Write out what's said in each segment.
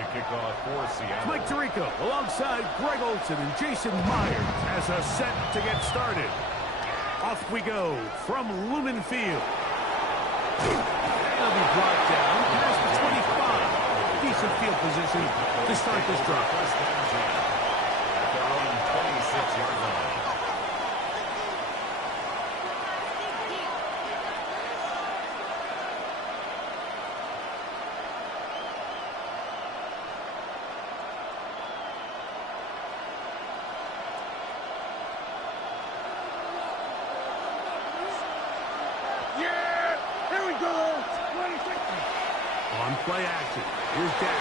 to kick off for Seattle. Mike Tirico alongside Greg Olson and Jason Myers as a set to get started. Off we go from Lumen Field. They'll be brought down past the 25. Decent field position to start this drive. At their own 26-yard line. On play action, here's Dak.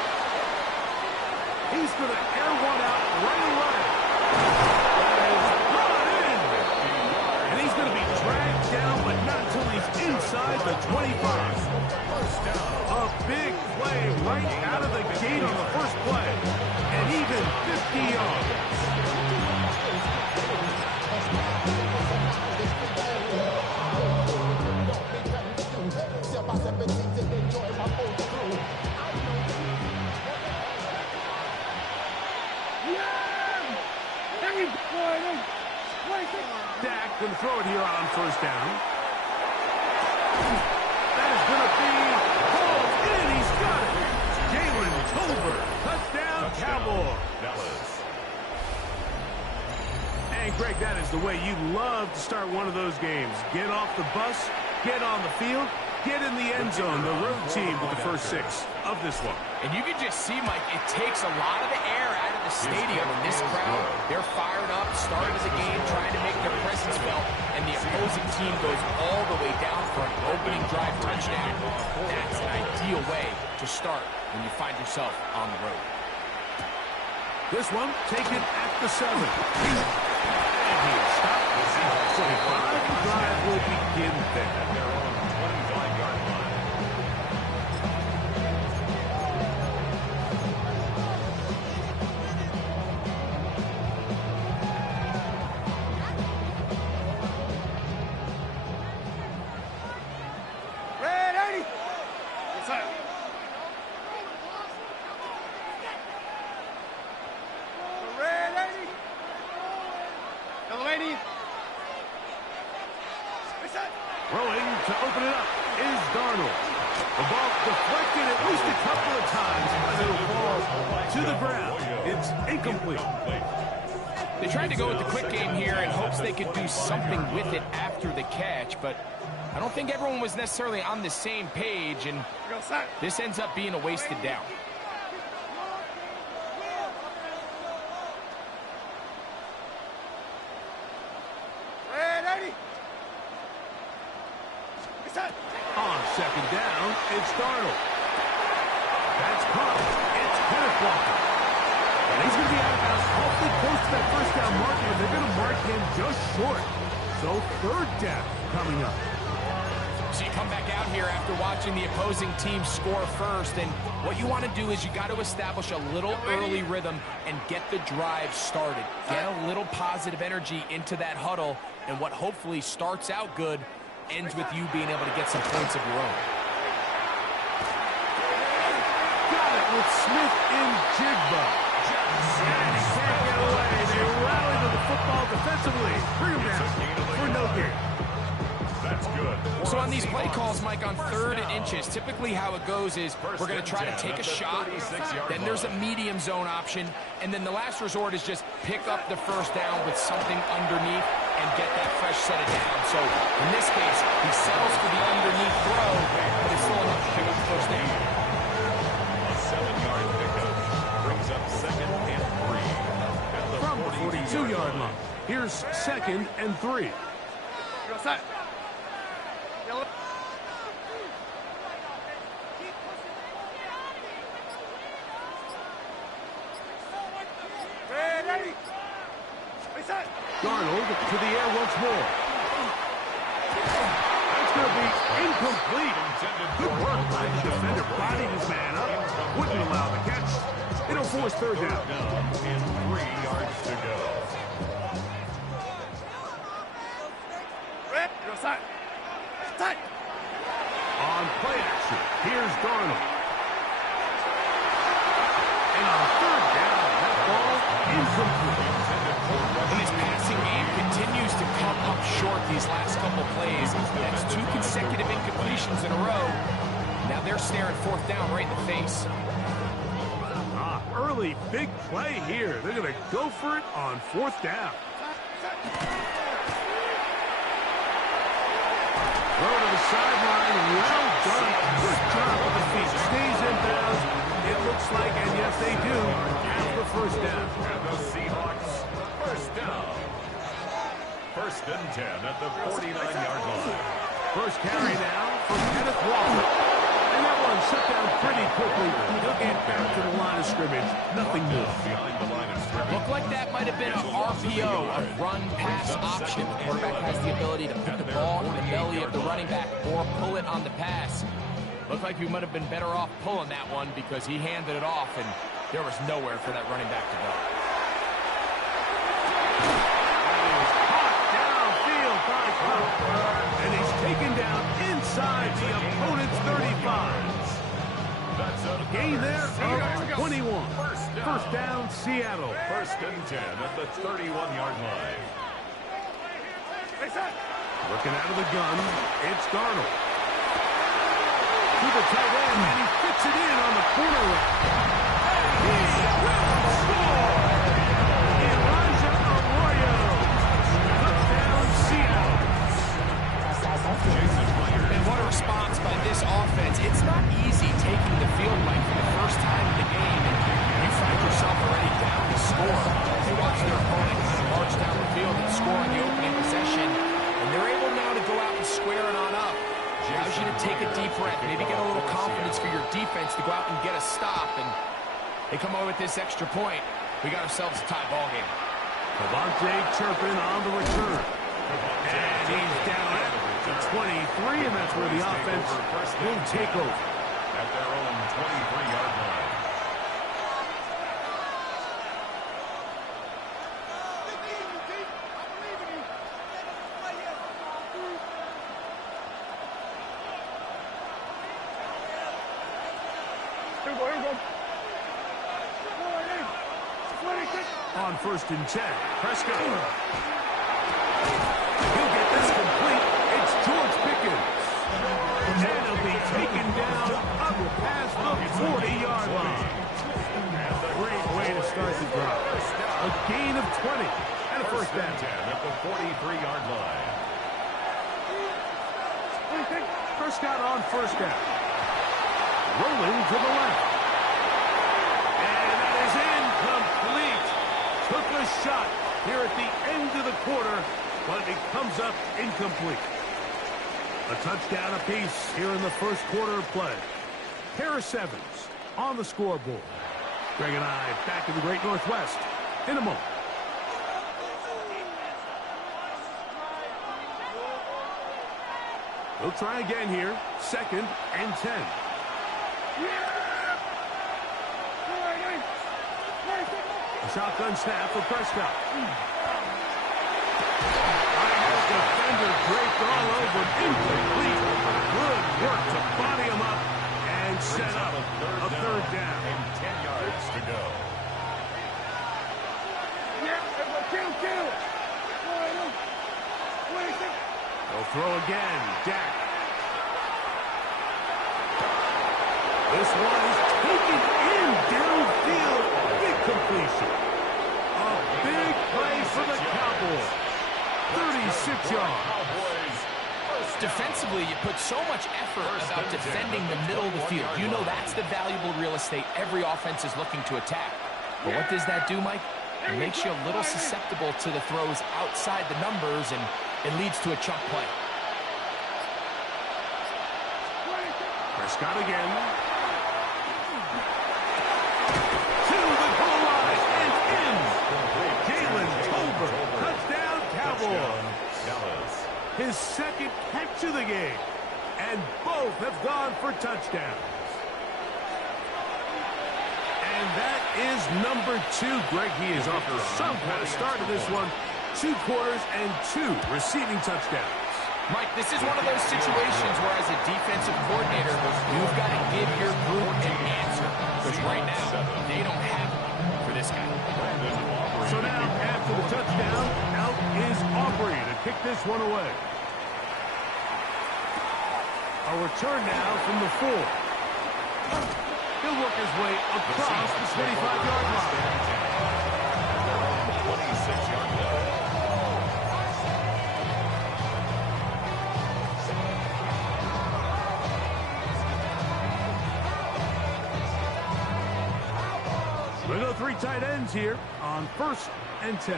He's going to air one out right away. That is brought in. And he's going to be dragged down, but not until he's inside the 25. A big play right out of the gate on the first play. And even 50 yards. Dak going to throw it here on first down. That is going to be pulled in. He's got it. Jalen Tolbert. Touchdown, Cowboys. And Greg, that is the way you love to start one of those games. Get off the bus, get on the field, get in the end zone. The road team with the first 6 of this one. And you can just see, Mike, it takes a lot of the air out of the stadium. And this crowd, they're fired up, started the game, trying to make their presence felt. And the opposing team goes all the way down for an opening drive touchdown. That's an ideal way to start when you find yourself on the road. This one taken at the 7. And he stopped the Seahawks. So the drive will begin there. At their own 25-yard line. Throwing to open it up is Darnold. The ball deflected at least a couple of times, but it'll fall to the ground. It's incomplete. They tried to go with the quick game here in hopes they could do something with it after the catch, but I don't think everyone was necessarily on the same page, and this ends up being a wasted down. On second down, it's Darnold. That's caught. It's Kenneth Walker. And he's going to be out of bounds awfully close to that first down marker. They're going to mark him just short. So third down coming up. So you come back out here after watching the opposing team score first, and what you want to do is you got to establish a little early rhythm and get the drive started. Get a little positive energy into that huddle, and what hopefully starts out good ends with you being able to get some points of your own. Got it with Smith in Jigba. And he can't get away. They rally to the football defensively. Bring him down for no gain. That's good. So on these play calls, Mike, on 3rd and inches, typically how it goes is we're going to try to take a shot, then there's a medium zone option, and then the last resort is just pick up the first down with something underneath and get that fresh set of down. So in this case, he settles for the underneath throw, but it's still enough to pick up the first down. A 7-yard pickup brings up 2nd and 3. At the From the 42-yard line, here's 2nd and 3. Darnold to the air once more. That's going to be incomplete. Good work by the defender. Bodied his man up. Wouldn't allow the catch. It'll force third down. And 3 yards to go. On play action, here's Darnold. continues to come up short these last couple plays. That's 2 consecutive incompletions in a row. Now they're staring 4th down right in the face. Early big play here. They're going to go for it on 4th down. Throw to the sideline. Well done. Good job with the feet. Stays in bounds. It looks like, and yes, they do, have the 1st down. And the Seahawks, 1st down. 1st and 10 at the 49-yard line. First carry now for Kenneth Walker. And that one shut down pretty quickly. He'll get back to the line of scrimmage. Nothing more. Behind the line of scrimmage. Looked like that might have been an RPO, a run-pass option. The quarterback has the ability to put the ball in the belly of the running back or pull it on the pass. Looked like we might have been better off pulling that one because he handed it off, and there was nowhere for that running back to go. Downfield by Cook. And he's taken down inside the opponent's 35. That's a Gain there of 21. 1st down, Seattle. 1st and 10 at the 31-yard line. Looking out of the gun, it's Darnold. To the tight end, and he fits it in on the corner route. He will score! Elijah Arroyo. Touchdown, Seattle. And what a response by this offense. It's not easy taking the field like for the first time in the game, and you find yourself already down to score. You watch their opponent kind of march down the field and score on the opening possession, and they're able now to go out and square it on up. Allows you to take a deep breath, maybe get a little confidence for your defense to go out and get a stop, and they come away with this extra point. We got ourselves a tie ball game. Devontae Turpin on the return. And he's down at the 23, and that's where the offense will take over. At their own 23-yard line. On 1st and 10, Prescott. He'll get this complete. It's George Pickens. And he'll be taken down up past the 40-yard line. Great way to start the drive. A gain of 20 and a 1st down. 10 at the 43-yard line. Prescott on 1st down. Rolling to the left. And that is incomplete. Took a shot here at the end of the quarter, but it comes up incomplete. A touchdown apiece here in the 1st quarter of play. Pair of 7s on the scoreboard. Greg and I back in the Great Northwest in a moment. We'll try again here. 2nd and 10. A shotgun snap for Prescott. Defender draped all over. Incomplete. Good work to body him up and set up a 3rd down. And 10 yards to go. They'll throw again. Dak. This one is taken in downfield. Big completion. A big play for the Cowboys. 36 yards. Defensively, you put so much effort about defending the middle of the field. You know that's the valuable real estate every offense is looking to attack. But what does that do, Mike? It makes you a little susceptible to the throws outside the numbers, and it leads to a chunk play. Prescott again. To the goal line and in. Jalen Tolbert. Touchdown, Cowboys. His 2nd catch of the game. And both have gone for touchdowns. And that is number 2. Greg, he is off to some kind of start in this one. 2 quarters and 2 receiving touchdowns. Mike, this is one of those situations where as a defensive coordinator, you've got to give your group an answer. Because right now, they don't have one for this guy. So now, after the touchdown, out is kick this one away. A return now from the 4. He'll work his way across the 25-yard line. 26-yard line. We go 3 tight ends here on 1st and 10.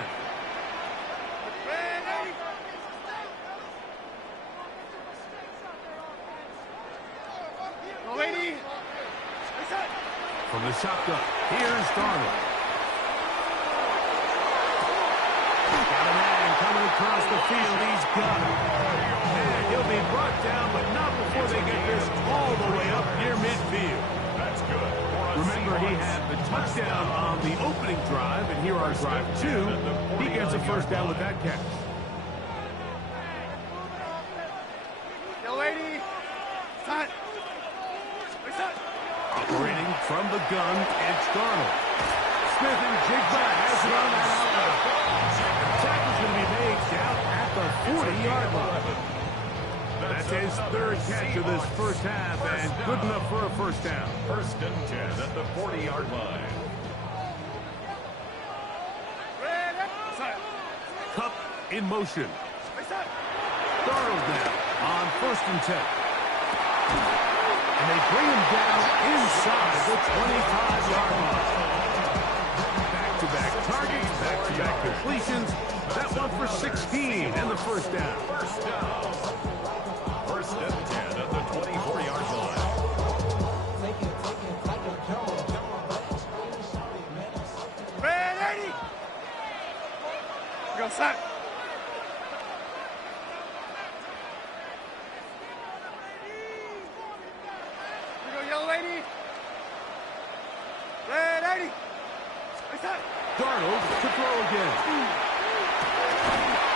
From the shotgun, here's Darnold. Got a man coming across the field. He's got him. And he'll be brought down, but not before they get this all the way up near midfield. That's good. Remember, he had the touchdown on the opening drive, and here on drive 2, he gets a first down with that catch. Yo, lady. Time. Operating from the gun, it's Darnold. Smith and Jigba has it on that outlet. The tackle's going to be made down at the 40-yard line. That's his 3rd catch of this first half, and good enough for a first down. 1st and 10 at the 40-yard line. Cup in motion. Darnold now on 1st and 10. And they bring him down inside the 25-yard line. Back-to-back targets, back-to-back completions. That one for 16 and the first down. 1st and 10 at the 24-yard line. Ready. Go, sack. Darnold to throw again.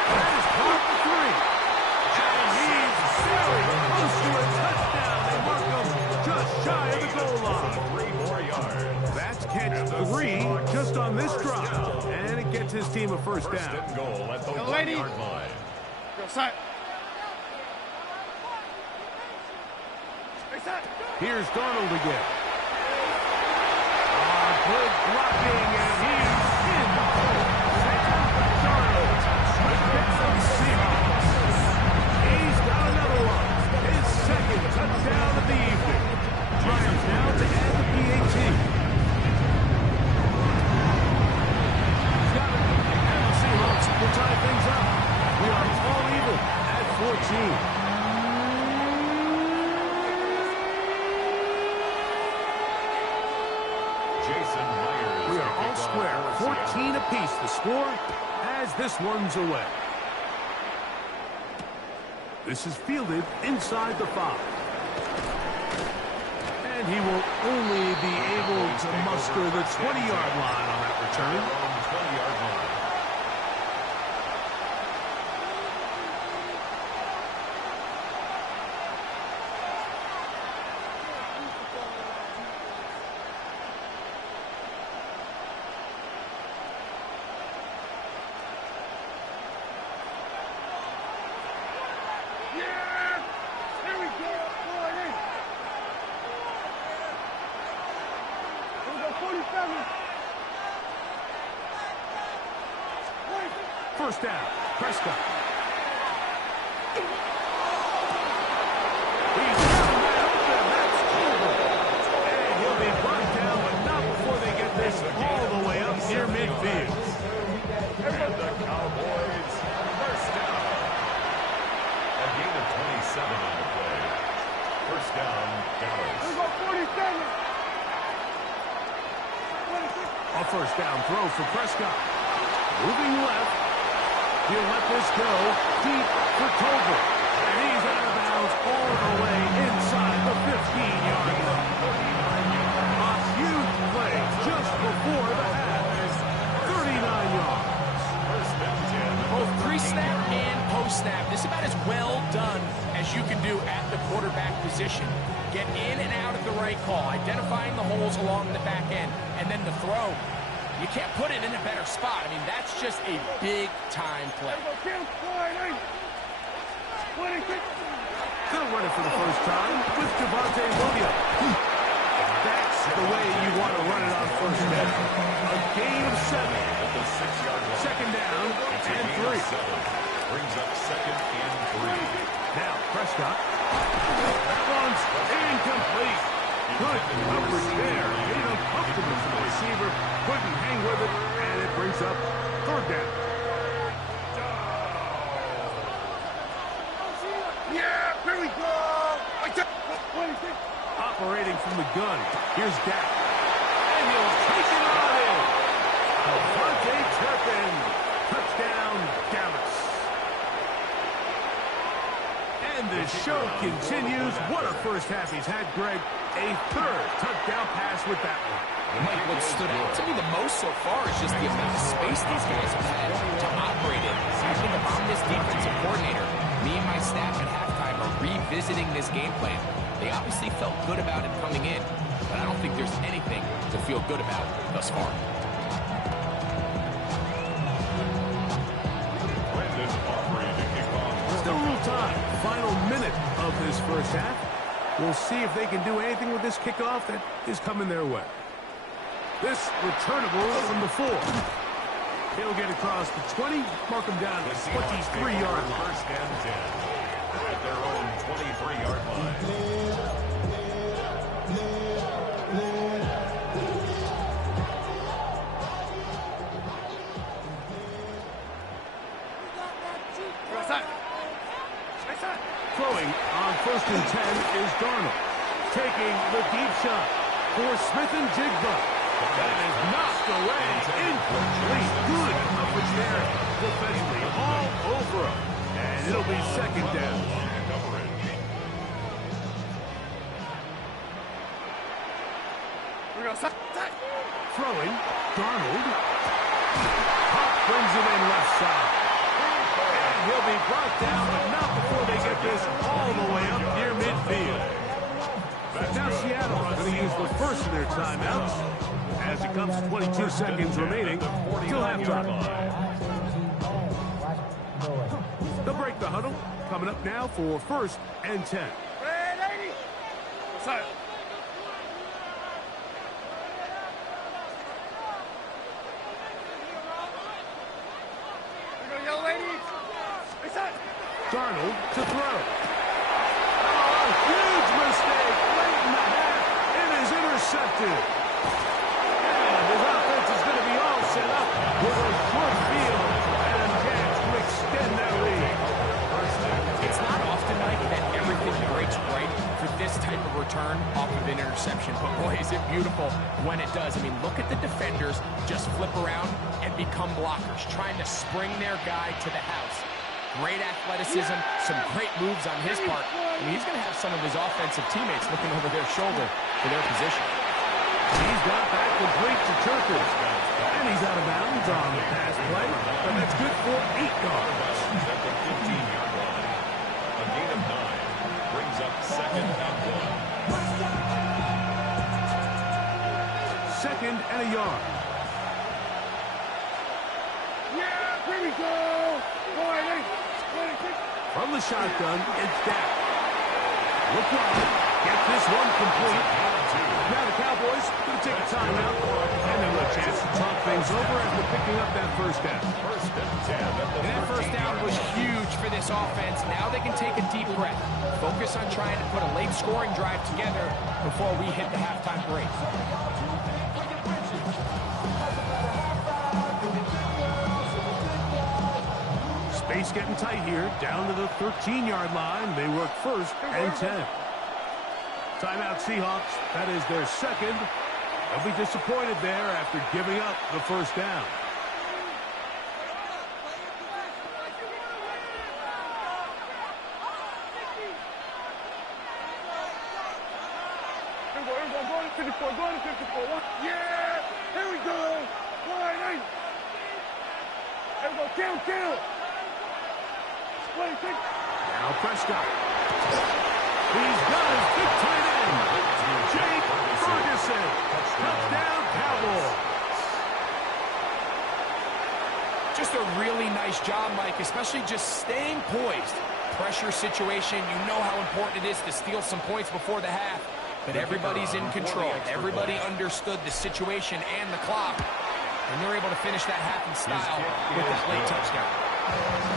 That is caught for 3 just on this drive. And it gets his team a first down. First and goal at the 1-yard line. Go side. Here's Darnold again. Good blocking, and he's in. Darnold. He's got another one. His second touchdown of the evening. Giants now to add the PAT. Got it. And the Seahawks will tie things up. We are all even at 14. We are all square, 14 apiece the score as this one's away. This is fielded inside the 5. And he will only be able to muster the 20-yard line on that return. 20-yard line. First down, Prescott. He's down that open. That's over. And he'll be brought down, but not before they get this all the way up near midfield. And the Cowboys, first down. A gain of 27 on the play. First down, Dallas. A first down throw for Prescott. Moving left. He'll let this go deep for Tolbert. And he's out of bounds all the way inside the 15-yard line. A huge play just before the half. 39 yards. First and 10. Both pre-snap and post-snap. This is about as well done as you can do at the quarterback position. Get in and out at the right call, identifying the holes along the back end, and then the throw. You can't put it in a better spot. I mean, that's just a big-time play. Gonna run it for the first time with Javonte Williams. That's the way you want to run it on first down. A gain of 7. At the 6-yard line. Second down It's a and gain of 3. 7. Brings up second and 3. Now, Prescott. That one's incomplete. Good coverage there. Made it uncomfortable for the receiver. Couldn't hang with it, and it brings up third down. Yeah, here we go. Operating from the gun. Here's Dak. And he'll take it on in. Devontae Turpin. Touchdown, Dallas. And the show continues. What a first half he's had, Greg. A third touchdown pass with that one. Mike, what stood out to me the most so far is just the amount of space these guys have had to operate in. I think if I'm this defensive coordinator, me and my staff at halftime are revisiting this game plan. They obviously felt good about it coming in, but I don't think there's anything to feel good about thus far. Still a little time. Final minute of this first half. We'll see if they can do anything with this kickoff that is coming their way. This returnable from the 4. He'll get across the 20, mark him down at the 23-yard line. First and 10 at their own 23-yard line. Throwing on first and 10 is Darnold. Taking the deep shot for Smith and Jigba. That is knocked away. Incomplete. Good coverage there. Defensively all over him. And it'll be second down. Throwing. Darnold. Pop brings it in left side. And he'll be brought down, but not before they get this all the way up near midfield. Now Seattle going to use the first of their timeouts as it comes 22 seconds remaining till halftime. They'll break the huddle. Coming up now for first and 10. Darnold to throw. Oh, huge mistake late in the half. It is intercepted. And his offense is going to be all set up with a short field and a chance to extend that lead. It's not often, Mike, that everything breaks right for this type of return off of an interception. But boy, is it beautiful when it does. I mean, look at the defenders just flip around and become blockers, trying to spring their guy to the house. Great athleticism, some great moves on his part. I mean, he's going to have some of his offensive teammates looking over their shoulder for their position. He's got that complete to Turpin. And he's out of bounds on the pass play, but that's good for 8 yards. At the 15-yard line. A gain of 9 brings up second and 1. Second and a yard. Yeah, here we go. From the shotgun, it's Dak. Look out. Get this one complete. Now the Cowboys going to take a timeout. And they'll have a chance to talk things over after picking up that first down. First and 10 at the And that first down was huge for this offense. Now they can take a deep breath. Focus on trying to put a late scoring drive together before we hit the halftime break. Space getting tight here. Down to the 13-yard line. They work first and 10. Timeout Seahawks. That is their second. They'll be disappointed there after giving up the first down. Yeah, here we go. Wide 8. There we go. Count. Now Prescott. He's got his big tight end. Jake Ferguson. Touchdown Cowboys. Just a really nice job, Mike, especially just staying poised. Pressure situation, you know how important it is to steal some points before the half. But everybody's in control. Everybody understood the situation and the clock. And they're able to finish that half in style with that late touchdown.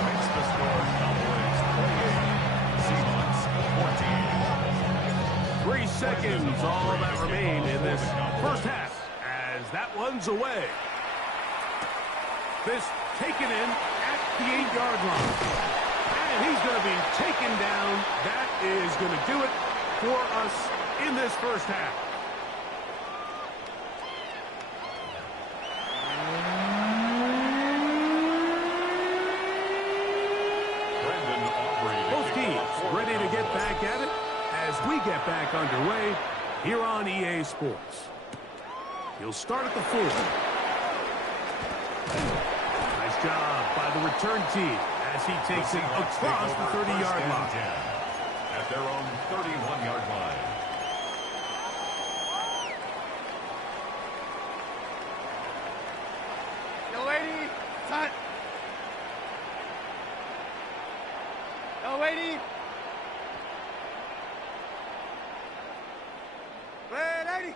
Makes the score Cowboys 28, Seahawks 14. 3 seconds, all that remain in this first half as that one's away. This taken in at the 8-yard line. And he's going to be taken down. That is going to do it for us in this first half. Both teams ready to get back at it as we get back underway here on EA Sports. He'll start at the 4. Nice job by the return team as he takes it across the 30-yard line. At their own 31-yard line. Yo, lady. Time. Yo, lady. Lady.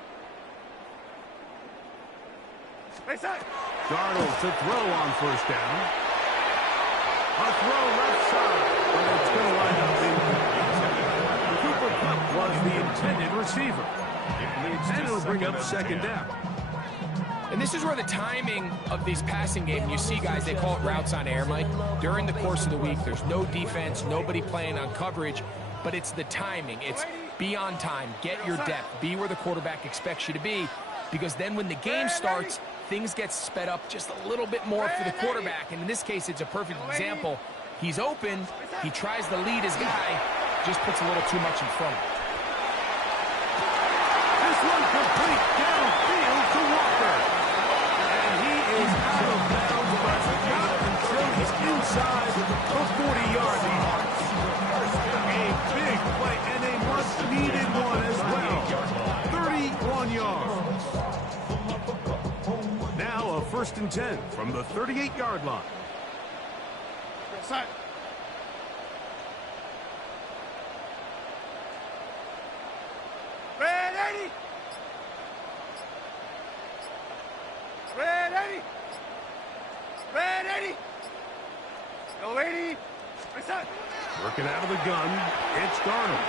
Face up. Darnold to throw on first down. A throw left side, but it's going to wind up incomplete. Cooper Kupp was the intended receiver. And it'll bring up second down. And this is where the timing of these passing games, you see guys, they call it routes on air, Mike. During the course of the week, there's no defense, nobody playing on coverage, but it's the timing. It's be on time, get your depth, be where the quarterback expects you to be, because then when the game starts, things get sped up just a little bit more for the quarterback. And in this case, it's a perfect example. He's open, he tries to lead his guy, just puts a little too much in front. This one complete downfield to Walker. And he is out of bounds, but not until he's inside the 40-yard line. A big play and a much-needed one as well. 31 yards. Now a 1st and 10 from the 38-yard line. Side. Ready. Ready. Ready. Go, lady. Face up. Working out of the gun, it's Darnold.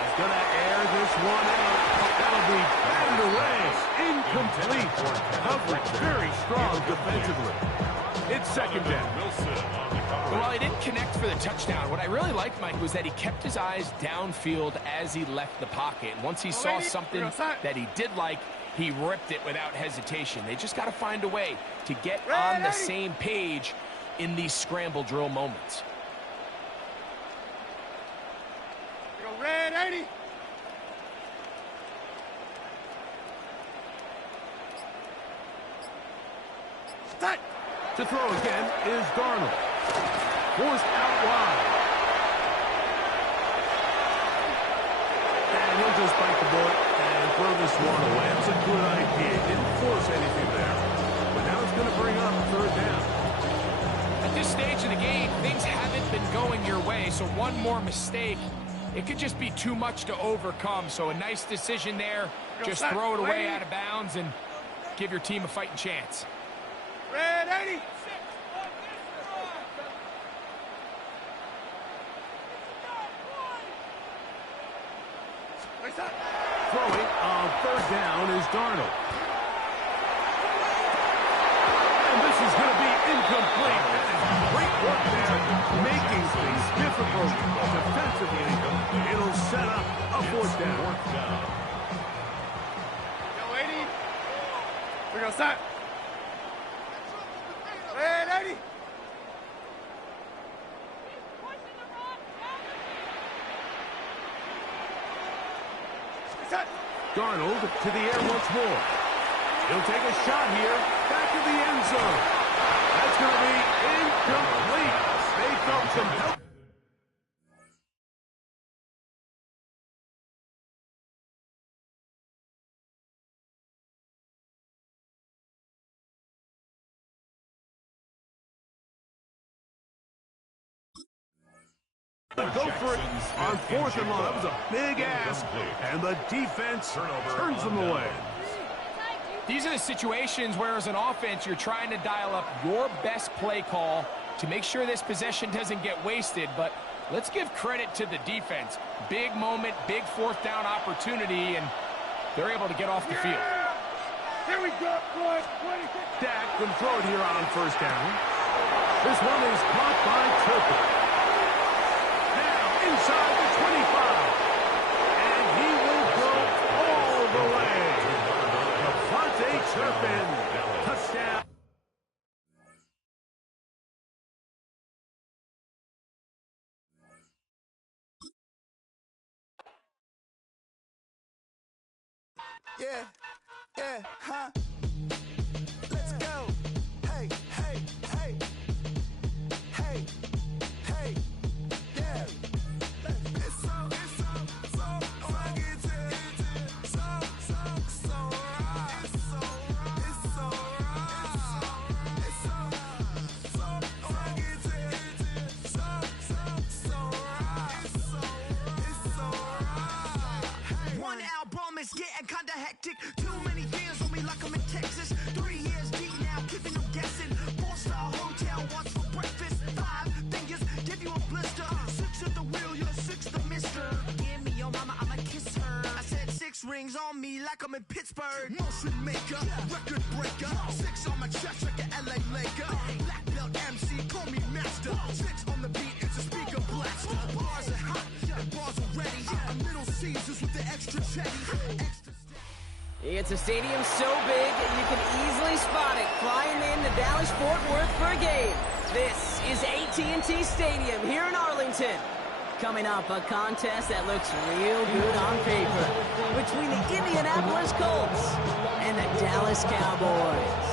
He's going to air this one out. That'll be batted away. Incomplete. Coverage very strong defensively. It's second down. Well, he didn't connect for the touchdown. What I really liked, Mike, was that he kept his eyes downfield as he left the pocket. And once he saw something that he did like, he ripped it without hesitation. They just got to find a way to get on the same page in these scramble drill moments. Go, ready. Set. To throw again is Darnold. Forced out wide. And he'll just bite the bullet and throw this one away. It's a good idea. Didn't force anything there. But now it's going to bring up 3rd down. At this stage of the game, things haven't been going your way, so one more mistake, it could just be too much to overcome. So a nice decision there. Just throw it away out of bounds and give your team a fighting chance. Ready. Throwing on 3rd down is Darnold. And this is going to be incomplete. Great work there, making things difficult defensively. It'll set up a 4th down. Go, lady. We go, set. Ready. Set. Darnold to the air once more. He'll take a shot here, back in the end zone. That's going to be incomplete. They felt some help. Go for it on 4th and long. That was a big ask, and the defense turns them away. These are the situations where, as an offense, you're trying to dial up your best play call to make sure this possession doesn't get wasted. But let's give credit to the defense. Big moment, big 4th down opportunity, and they're able to get off the field. Here we go. Dak can throw it here on 1st down. This one is caught by Turpin. Now inside the 25. And he will go all the way. Turpin, touchdown. Yeah, huh? Let's go. Hey, hey, hey. Hey, hey, yeah. It's so rugged. So right. It's so rugged. So right. One album is getting kinda hectic. Too many years on me like I'm in Texas. 3 years deep now, keeping them guessing. 4-star hotel, what's for breakfast? 5 fingers, give you a blister. 6 at the wheel, you're 6 the mister. Give me your mama, I'ma kiss her. I said 6 rings on me like I'm in Pittsburgh. Motion maker, record breaker. 6 on my chest like an LA Laker. Black belt MC, call me master. 6 on the beat, it's a speaker blaster. Bars are hot, and bars are ready. A Middle Caesars with the extra chetty. It's a stadium so big you can easily spot it flying into Dallas-Fort Worth for a game. This is AT&T Stadium here in Arlington. Coming up, a contest that looks real good on paper between the Indianapolis Colts and the Dallas Cowboys.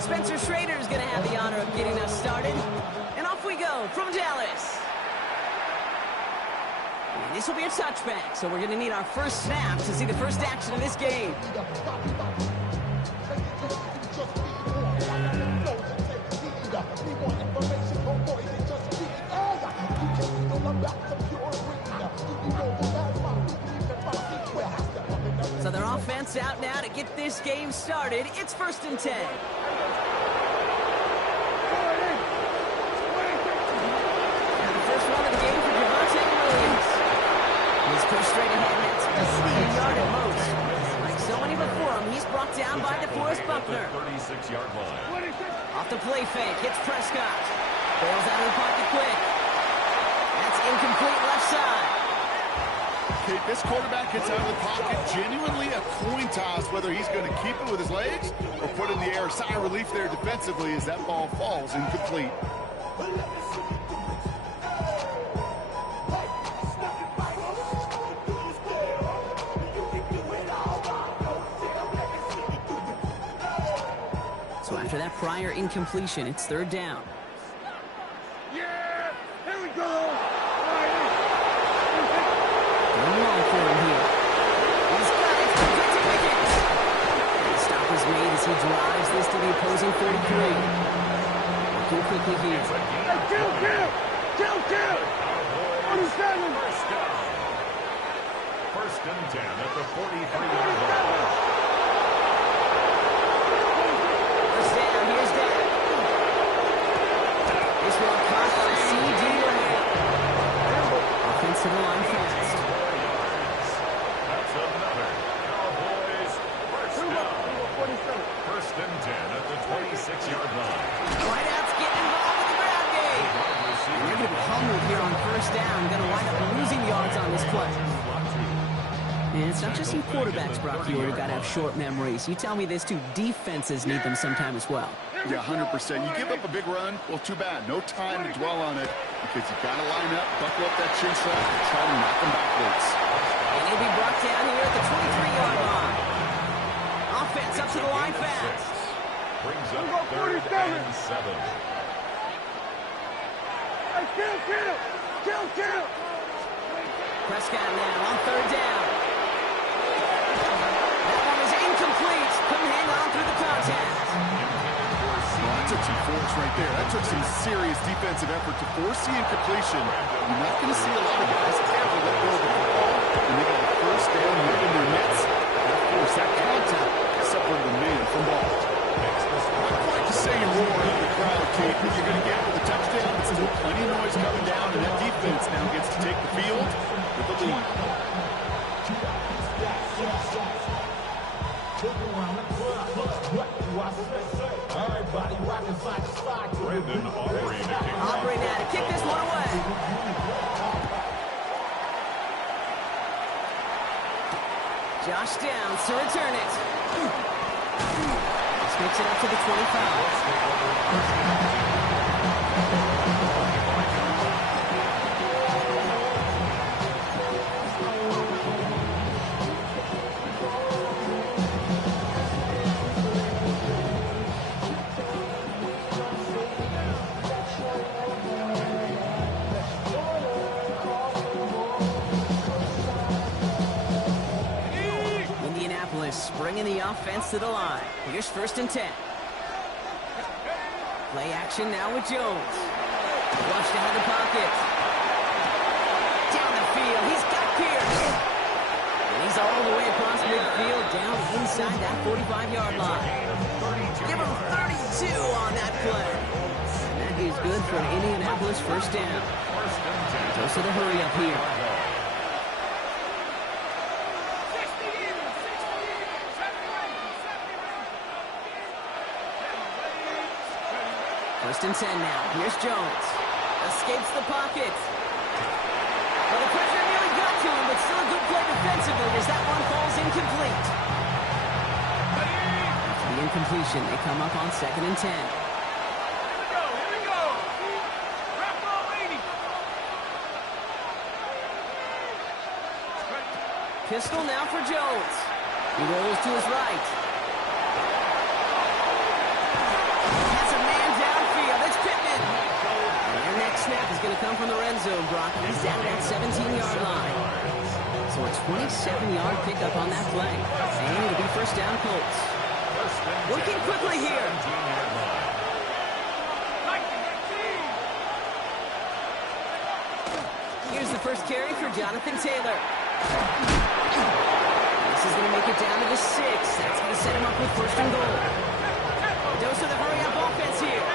Spencer Schrader's going to have the honor of getting us started. And off we go from Dallas. And this will be a touchback, so we're going to need our first snap to see the first action of this game. So their offense out now to get this game started. It's 1st and 10. And the first one of the game for Javonte Williams. He's pushed straight ahead, and it's a yard at most. Like so many before him, he's brought down by DeForest Buckner. 36-yard line. Off the play fake, hits Prescott. Bails out of the pocket quick. That's incomplete left side. This quarterback gets out of the pocket, genuinely a coin toss whether he's going to keep it with his legs or put it in the air. Sigh of relief there defensively as that ball falls incomplete. So after that prior incompletion, it's 3rd down. Yeah, here we go. Long for him here. He's got it. Gets it wicked. The stop is made as he drives this to the opposing 33. Looking quickly here. Kill! Understand? First and 10 at the 43-yard line. First down. Here's Dak. This one caught by C.D. Lamb. Offensive line fast. First and 10 at the 26-yard line. Wideouts getting involved in the ground game. They're going to be humbled here on 1st down. Going to wind up losing yards on this play. And it's not just you quarterbacks, Brock, who got to have short memories. You tell me this too, defenses need them sometime as well. Yeah, 100%. You give up a big run, well, too bad. No time to dwell on it because you got to line up, buckle up that chin strap, and try to knock them backwards. And he'll be brought down here at the 23-yard line. Offense up to the line fast. Brings up 3rd and 7. Hey, kill! Prescott now on 3rd down. That one is incomplete. Couldn't hang on through the contact. Well, that took some force right there. That took some serious defensive effort to force the incompletion. You're not going to see a lot of guys ever let go of the football when they got a first down right in their mitts. And of course, that contact separated the man from ball. Not quite the same roar out of the crowd, Kate, that you're going to get with a touchdown. But still plenty of noise coming down, and that defense now gets to take the field with the lead. Brandon Aubrey to kick off. Aubrey now to kick this one away. Josh Downs to return it. This makes it up to the 25. Bringing the offense to the line. Here's 1st and 10. Play action now with Jones. Flushed out of the pocket. Down the field. He's got Pierce. And he's all the way across midfield, down inside that 45-yard line. Give him 32 on that play. And that is good for an Indianapolis 1st down. Goes to the hurry up here. 1st and 10 now. Here's Jones. Escapes the pocket. Well, the pressure nearly got to him, but still a good play defensively as that one falls incomplete. After the incompletion, they come up on 2nd and 10. Here we go. Wrap ball 80. Pistol now for Jones. He rolls to his right. Snap is going to come from the red zone, Brock. He's down that 17-yard line. So a 27-yard pickup on that play. And it'll be 1st down Colts. Working quickly here. Here's the first carry for Jonathan Taylor. This is going to make it down to the 6. That's going to set him up with 1st and goal. Dose of the hurry-up offense here.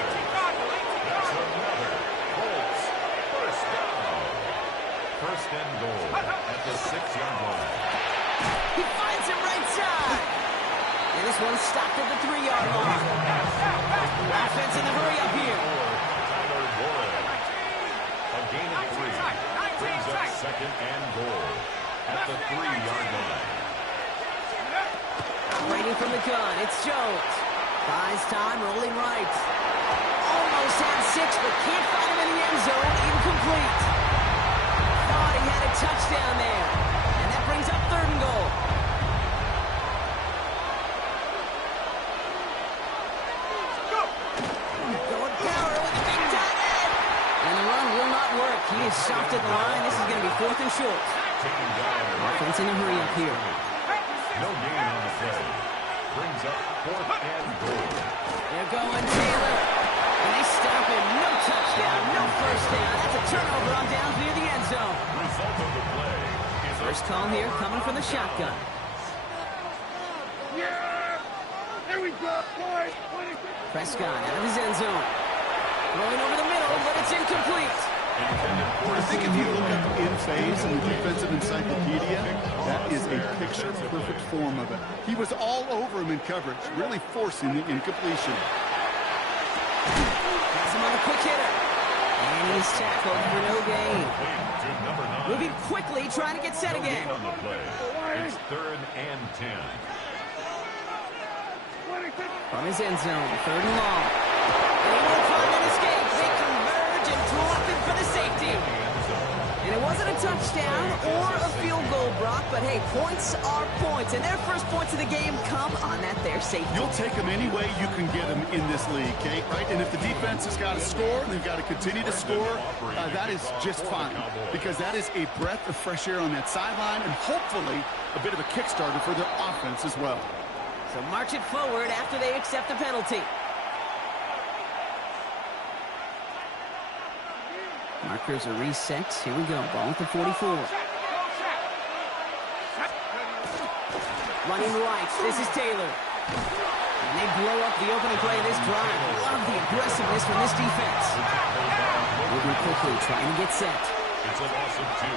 First and goal at the 6-yard line. He finds him right side. And this one's stopped at the 3-yard line. Offense in the hurry up here. Tyler Boyd. A gain of 3. Brings up 2nd and goal at the 3-yard line. Waiting from the gun, it's Jones. Buys time, rolling right. Almost had 6, but can't find him in the end zone. Incomplete. Thought he had a touchdown there. And that brings up 3rd and goal. Going power with the big tight end. And the run will not work. He is soft at the line. This is going to be 4th and short. Offense in a hurry up here. No gain on the play. Brings up 4th and goal. They're going Taylor. And they stop him. No touchdown, no 1st down. That's a turnover on downs near the end zone. Result of the play is First call here coming from the shotgun. Yeah! There we go. Prescott out of his end zone. Throwing over the middle, but it's incomplete. I think if you look up in phase in the defensive encyclopedia, that is a picture-perfect form of it. He was all over him in coverage, really forcing the incompletion. Has him on a quick hitter. And he's tackled for no gain. To number 9. Moving quickly, trying to get set No again. gain on the play. It's 3rd and 10. From his end zone, 3rd and long. And he won't find an escape. They converge and drop it for the safety. And it wasn't a touchdown or a field goal, Brock, but hey, points are points. And their first points of the game come on that there safety. You'll take them any way you can get them in this league, Kate, right? And if the defense has got to score and they've got to continue to score, that is just fine. Because that is a breath of fresh air on that sideline and hopefully a bit of a kickstarter for their offense as well. So march it forward after they accept the penalty. Markers are reset. Here we go. Ball at the 44. Running right. This is Taylor. And they blow up the opening play of this drive. Love the aggressiveness from this defense. Moving quickly, trying to get set. It's a loss of 2.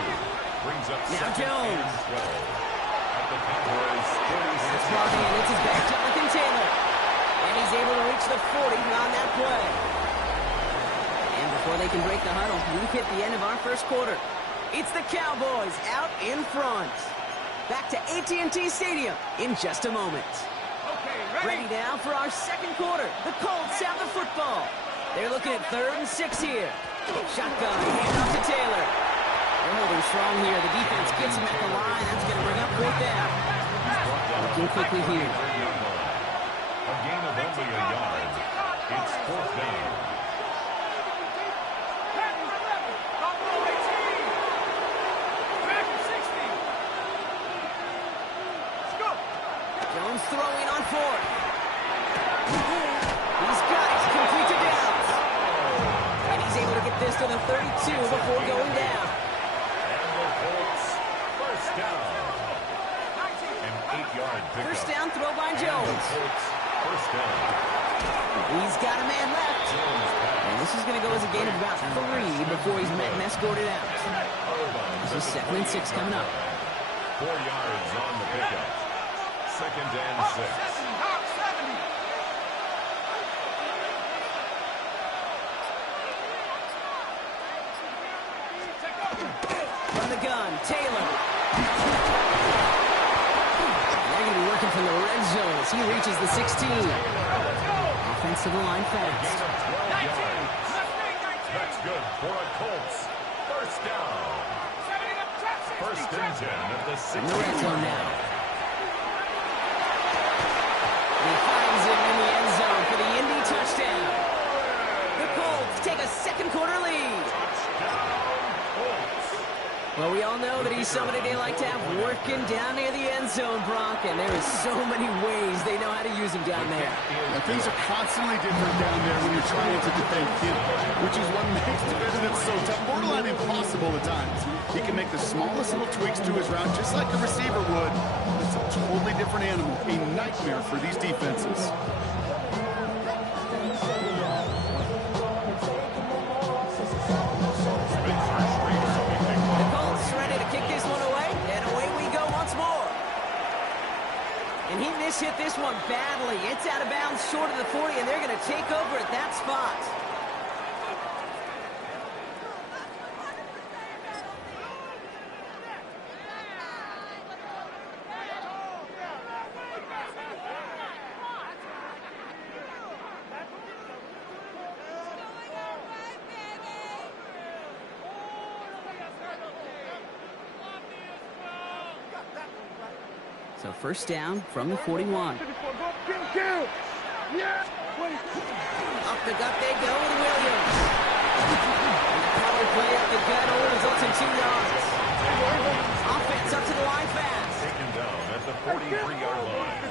Brings up Now 2nd and Jones. 12. At the Cowboys 36. That's brought in. It's his back, Jonathan Taylor. And he's able to reach the 40 on that play. And before they can break the huddle, we've hit the end of our first quarter. It's the Cowboys out in front. Back to AT&T Stadium in just a moment. Ready now for our second quarter. The Colts have the football. They're looking at 3rd and 6 here. Shotgun, handoff to Taylor. They're holding strong here. The defense gets him at the line. That's going to bring up 4th down. Looking quickly here. A gain of only a yard. It's 4th down. Jones throwing on 4th. He's got it. Complete to Downs. And he's able to get this to the 32 before going down. And the Colts, first down. An 8-yard pickup. First down throw by And the Jones. Colts, first down. He's got a man left. And this is going to go as a gain of about 3 before he's met and escorted out. This is 2nd and 6 coming up. 4 yards on the pickup. 2nd and 6. From the gun, Taylor. They're going to be working from the red zone as he reaches the 16. Offensive line fast. Gain of 12 yards. That's good for a Colts. First down. 1st and 10 at the 6. In the red zone now. He finds him in the end zone for the Indy touchdown. The Colts take a second quarter lead. Well, we all know that he's somebody they like to have working down near the end zone, Brock, and there is so many ways they know how to use him down there. And things are constantly different down there when you're trying to defend him, which is what makes defending him so tough, borderline impossible at times. He can make the smallest little tweaks to his route, just like a receiver would. It's a totally different animal, a nightmare for these defenses. The Colts ready to kick this one away, and away we go once more. And he mishit this one badly. It's out of bounds short of the 40, and they're going to take over at that spot. So first down from the 41. Up the gut they go with Williams. And the power play up the gut only results in 2 yards. Offense up to the line fast. Taken down at the 43-yard line.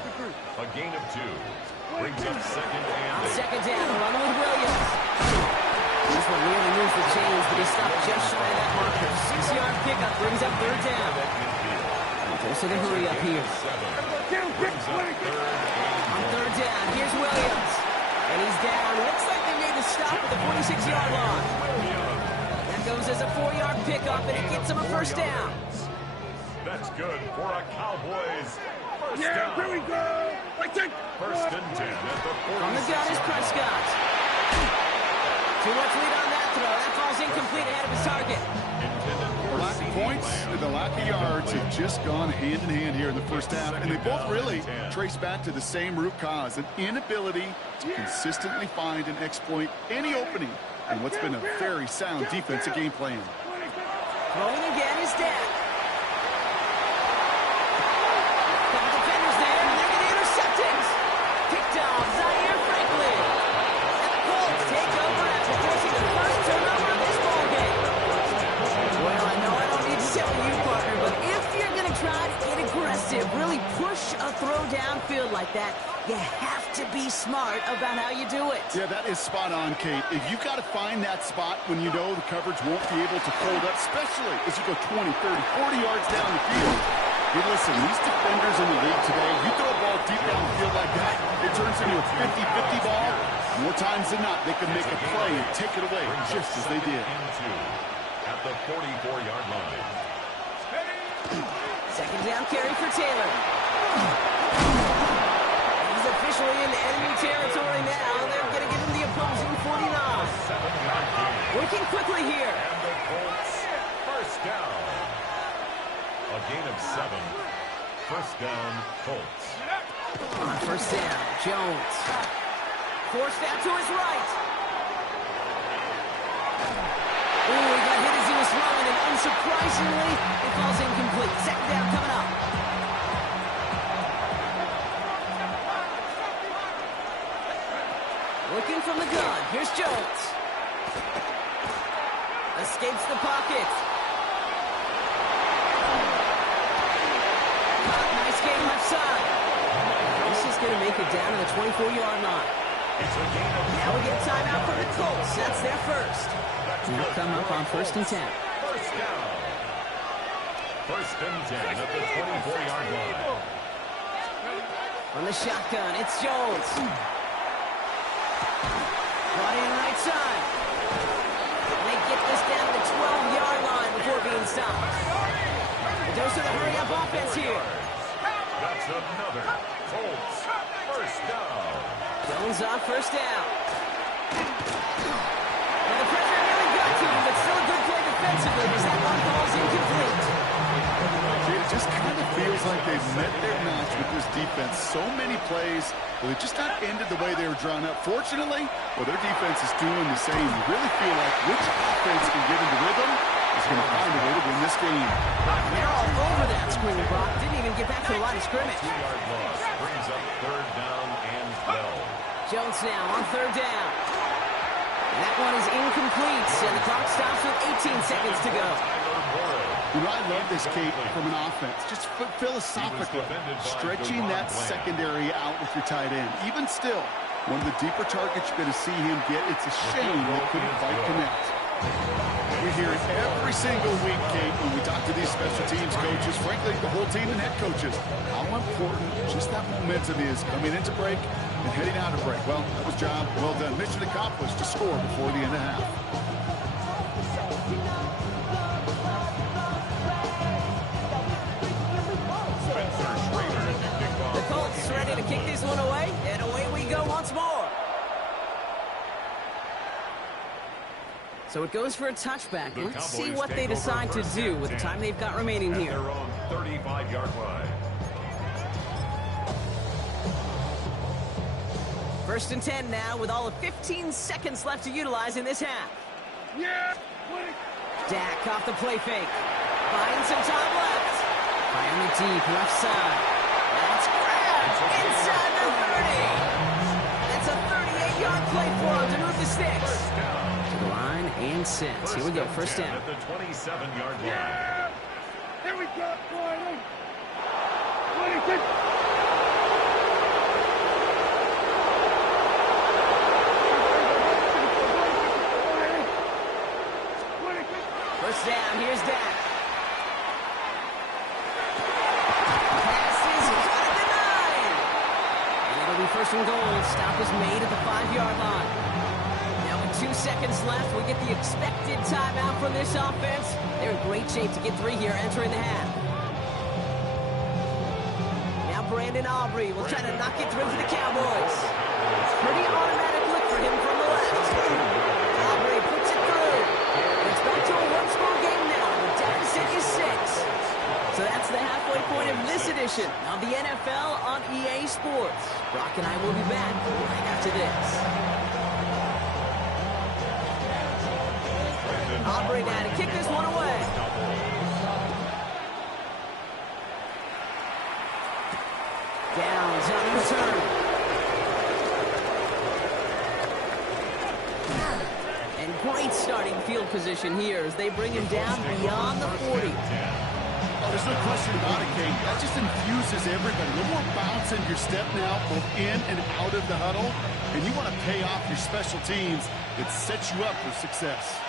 A gain of 2. Brings up 2nd and On 8. second down, run with Williams. This one really moves the chains, but he stopped just shy of that marker. 6-yard pickup brings up 3rd down. Also to hurry up here. Brings up 3rd and On 3rd down, here's Williams. And he's down. Looks like they made the stop at the 46-yard line. That goes as a 4-yard pickup, and it gets him a first down. That's good for a Cowboys. First Yeah, down. here we go. First and 10 at the 46. From the gun is Prescott. Too much lead on that throw. That falls incomplete ahead of his target. The lack of points and the lack of yards have just gone hand in hand here in the first half, and they both really trace back to the same root cause, an inability to consistently find and exploit any opening in what's been a very sound defensive game plan. Throwing again is Dak. Couple defenders there, and they're going to intercept it. Picked off Zaire Franklin. And the Colts take over after forcing the first turnover of this ballgame. Well, I know I don't need to tell you, partner, but if you're going to try to get aggressive, really push a throw downfield like that, you have to be smart about how you do it. Yeah, that is spot on, Kate. If you've got to find that spot when you know the coverage won't be able to hold up, especially as you go 20, 30, 40 yards down the field. Hey, listen, these defenders in the league today, you throw a ball deep down the field like that, it turns into a 50-50 ball. More times than not, they can make a play and take it away just as they did. At the 44-yard line. Second down carry for Taylor. He's officially in enemy territory now. They're going to give him the opposing 49. Working quickly here. And the Colts, first down. A gain of 7. First down, Colts. On first down, Jones. Forced out to his right. Ooh, he got hit as he was throwing, and unsurprisingly, it falls incomplete. Second down coming up. Looking from the gun. Here's Jones. Escapes the pocket. Nice game left side. This is going to make it down to the 24-yard line. Now we get a timeout from the Colts. That's their first. They'll come up on first and 10. First down. First and 10 at the 24-yard line. From the shotgun, it's Jones. Brought in right side. And they get this down to the 12-yard line before being stopped. The dose of the hurry-up offense here. That's another Colts first down. Jones on first down. And the pressure really got to him, but still a good play defensively as that one falls incomplete. It just kind of feels like they've met their match with this defense. So many plays, but they just not ended the way they were drawn up. Fortunately, well, their defense is doing the same. You really feel like which offense can get into rhythm is going to find a way to win this game. They're all over that screen, Brock. Didn't even get back to the line of scrimmage. 2-yard loss brings up third down and 12. Jones now on third down. And that one is incomplete, and the clock stops with 18 seconds to go. You know, I love this, Kate, from an offense. Just philosophically, stretching that secondary out with your tight end. Even still, one of the deeper targets you're going to see him get, it's a shame they couldn't quite connect. We hear it every single week, Kate, when we talk to these special teams coaches, frankly, the whole team and head coaches, how important just that momentum is coming into break and heading out of break. Well, that was job well done. Mission accomplished to score before the end of half. The Colts ready to kick this one away, and away we go once more. So it goes for a touchback. Let's see what they decide to do with the time they've got remaining here. Their own 35-yard line. First and 10 now with all of 15 seconds left to utilize in this half. Dak off the play fake. Buying some time left. Fire the deep left side. That's grabbed inside the 30. That's a 38-yard play for him to move the sticks. To the line and set. Here we go, first down. At the 27-yard line. Here we go, boy. First down, here's Dak. Pass is caught at the 9. And it'll be first and goal. Stop is made at the 5-yard line. Now with 2 seconds left, we get the expected timeout from this offense. They're in great shape to get 3 here entering the half. Now Brandon Aubrey will try to knock it through for the Cowboys. Pretty automatic look for him from the left. Aubrey puts it through. Brock and I will be back right after this. Aubrey now to kick this one away. Downs on the return. And great starting field position here as they bring him down beyond the 40. Oh, there's no question about it, Kate. That just infuses everybody. A little more bounce in your step now, both in and out of the huddle. And you want to pay off your special teams. It sets you up for success.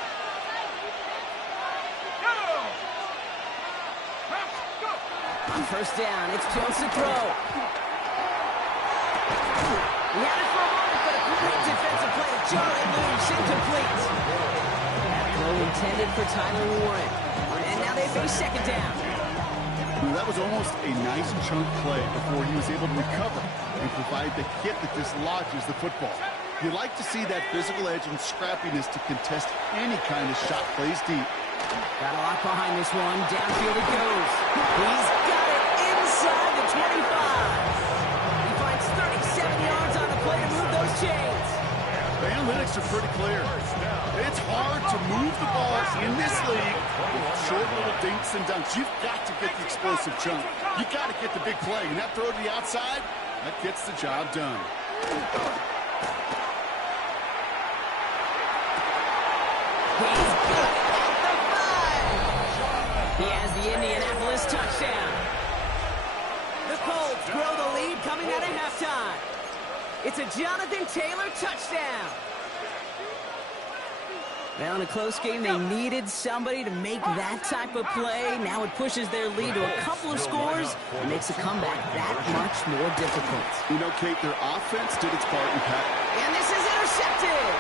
On first down, it's Jones to throw. He had it for a moment, but a great defensive play to Charlie moves incomplete. That throw intended for Tyler Warren. And now they face second down. That was almost a nice chunk play before he was able to recover and provide the hit that dislodges the football. You like to see that physical edge and scrappiness to contest any kind of shot plays deep. Got a lot behind this one. Downfield it goes. He's got it inside the 25. He finds 37 yards on the play to move those chains. The analytics are pretty clear. It's hard to move the ball in this league with short little dinks and dunks. You've got to get the explosive chunk. You got to get the big play. And that throw to the outside, that gets the job done. He's got it at the 5. He has the Indianapolis touchdown. The Colts grow the lead coming out of halftime. It's a Jonathan Taylor touchdown. Well, in a close game, they needed somebody to make that type of play. Now it pushes their lead to a couple of scores and makes a comeback that much more difficult. You know, Kate, their offense did its part in pack. And this is intercepted.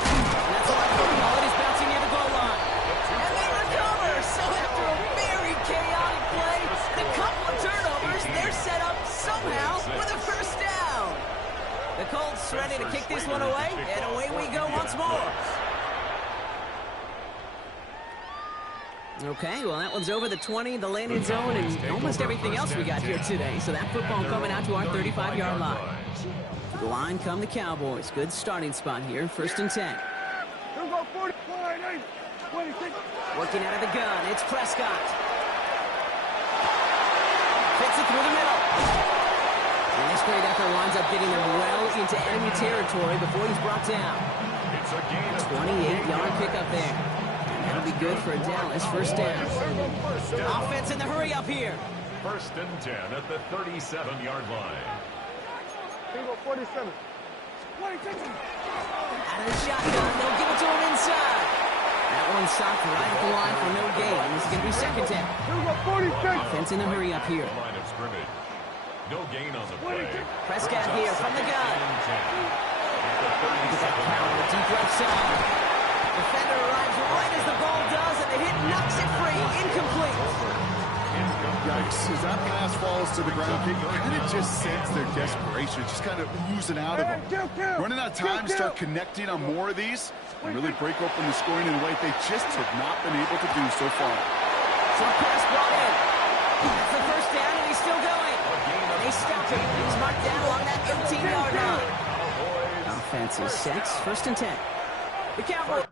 And that's a lot of football. It is bouncing near the goal line. And they recover. So after a very chaotic play, the couple of turnovers, they're set up somehow with a first down. The Colts ready to kick this one away, and away we go once more. Okay, well, that one's over the 20, the landing zone, and almost everything else we got here today. So that football coming out to our 35-yard line. The line come the Cowboys. Good starting spot here, 1st and 10. Working out of the gun, it's Prescott. Fits it through the middle. And this great effort winds up getting them well into enemy territory before he's brought down. 28-yard pickup there. And that'll be good for Dallas. First down. Offense in the hurry up here. 1st and 10 at the 37-yard line. 47. Out of the shotgun, they'll give it to him inside. That one stopped right at the line for no gain. This is going to be second down. Offense in the hurry up here. Line of scrimmage. No gain on the play. Prescott here from the gun. Deep left side. Defender arrives right as the ball does, and the hit knocks it free. Incomplete. Yikes. As that pass falls to the ground, you kind of just sense their desperation, just kind of oozing out of them. Running out of time to start connecting on more of these and really break open the scoring in a way they just have not been able to do so far. Short pass brought in. That's the first down, and he's still going. And they stop him. He's marked down along that 18-yard line. Offense is set. 1st and 10. The Cowboys.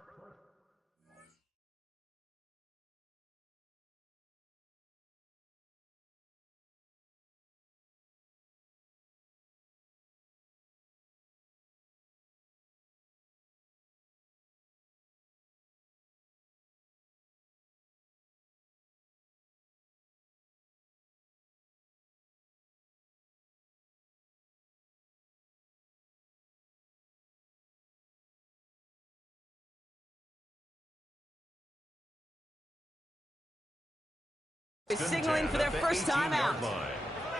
Is signaling for their first time out,